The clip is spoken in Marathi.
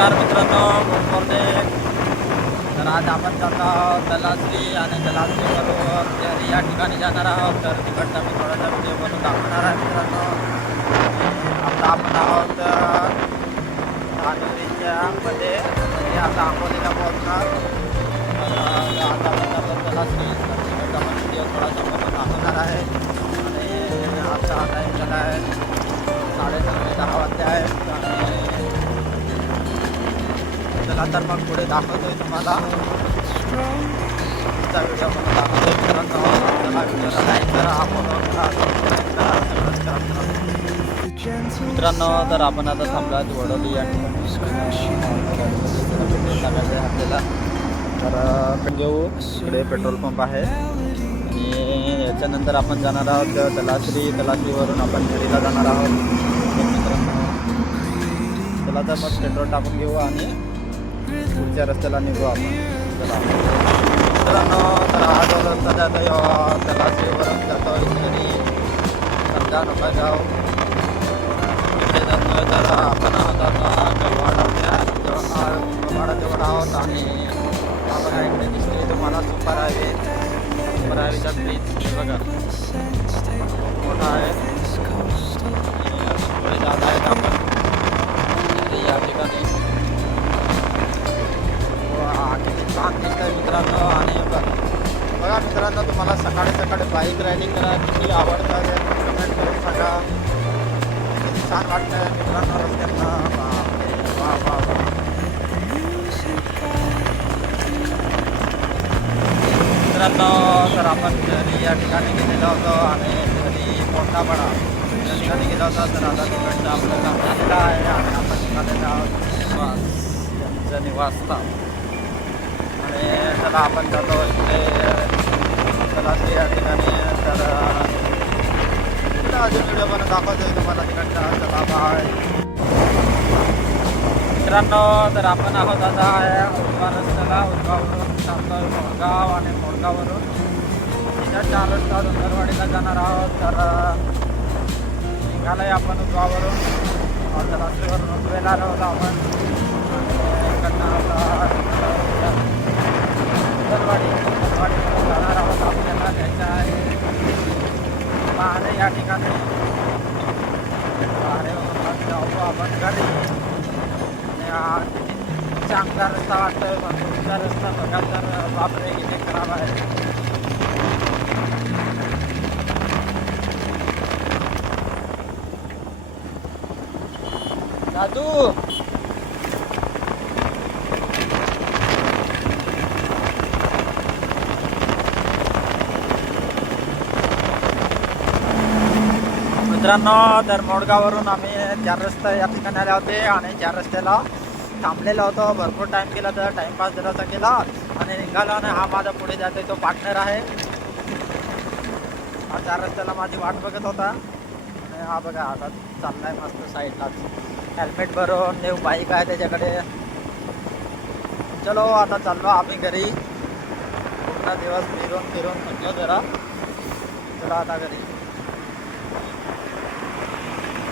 नमस्कार मित्रांनो, गुड मॉर्निंग. तर आज आपण जात आहोत तलासरी आणि तलासरीवरून घरी या ठिकाणी जाणार आहोत. तर तिकडचा मी थोडासा व्हिडिओ बनवून दाखवणार आहे मित्रांनो. आता आपण आहोत धानोरीच्या मध्ये म्हणजे आता आंबोलीला पोहोचणार. तर आज आपण जातो तलासरी. तर तिकडचा पण व्हिडिओ थोडासा बनवून दाखवणार आहे. आणि आता टाईम झाला आहे 10:30 वाजले आहेत. आणि चला तर मग पुढे दाखवतोय तुम्हाला व्हिडिओ म्हणून दाखवतोय मित्रांनो. आपल्याला व्हिडिओला लाईक करा, फॉलो करा, सबस्क्राईब करा, सगळंच करा मित्रांनो. तर आपण आता थांबला वडोली या ठिकाणी आपल्याला. तर घेऊ, इकडे पेट्रोल पंप आहे आणि याच्यानंतर आपण जाणार आहोत तलासरीवरून आपण घरीला जाणार आहोत मित्रांनो. चला तर मग पेट्रोल टाकून घेऊ आणि पुढच्या रस्त्याला निघू आपण. चला मित्रांनो, तर आज रस्ता जातो तलासरीवरून जातो घरी समजा नकागाव इकडे जातो. तर आपण गव्हाडाजवळ आहोत आणि बघा इकडे दिसते तुम्हाला सुपर हायवेचा ब्रिज बघा मोठा आहे. पुढे जात आहेत आपण या ठिकाणी. किती छान दिसत आहे मित्रांनो. आणि बघा मित्रांनो, तुम्हाला सकाळी सकाळी बाईक रायडिंग करायला किती आवडतं ते कमेंट करून सांगा. किती छान वाटतं मित्रांनो रस्त्यांना. मित्रांनो, तर आपण घरी या ठिकाणी गेलेलो होतो आणि घरी मोठापडा या ठिकाणी गेलो होतो. तर आता तिकडचं आपल्याला झालेला आहे आणि आपण निघालेलो आहोत यांचं निवासस्थान. आणि चला आपण जातो इकडे तलासरी या ठिकाणी. तर अजून व्हिडिओ बनवून दाखवतोय तुम्हाला तिकडचा. चला बाय मित्रांनो. तर आपण आहोत आता उजवा रस्त्याला. उजगाववरून थांबतोय मोडगाव आणि मोडगाववरून तिथं 4 रस्ता धुंदरवाडीला जाणार आहोत. तर निघालोय आपण उजगाववरून. तलासरीवरून उजवेला राहतो आपण. धुंदरवाडीवरून जाणार आहोत. आपल्याला घ्यायचं आहे पहाडे या ठिकाणी. पहाडेवरून जाऊ आपण घरी. चांगला रस्ता वाटतोय पण तुमचा रस्ता बघा तर बापरे किती खराब आहे. दादू मित्रांनो, तर मोडगाववरून आम्ही 4 रस्ते या ठिकाणी आले होते आणि 4 रस्त्याला थांबलेलो होतो. भरपूर टाईम केला, तर टाईमपास जरासा केला आणि निघालो. आणि हा माझा पुढे जातोय तो पार्टनर आहे. हा 4 रस्त्याला माझी वाट बघत होता. आणि हा बघा आता चाललाय मस्त साईडलाच. हेल्मेट भरून न्यू बाईक आहे त्याच्याकडे. चलो आता चाललो आम्ही घरी. पूर्ण दिवस फिरून थकलो जरा. चला आता घरी.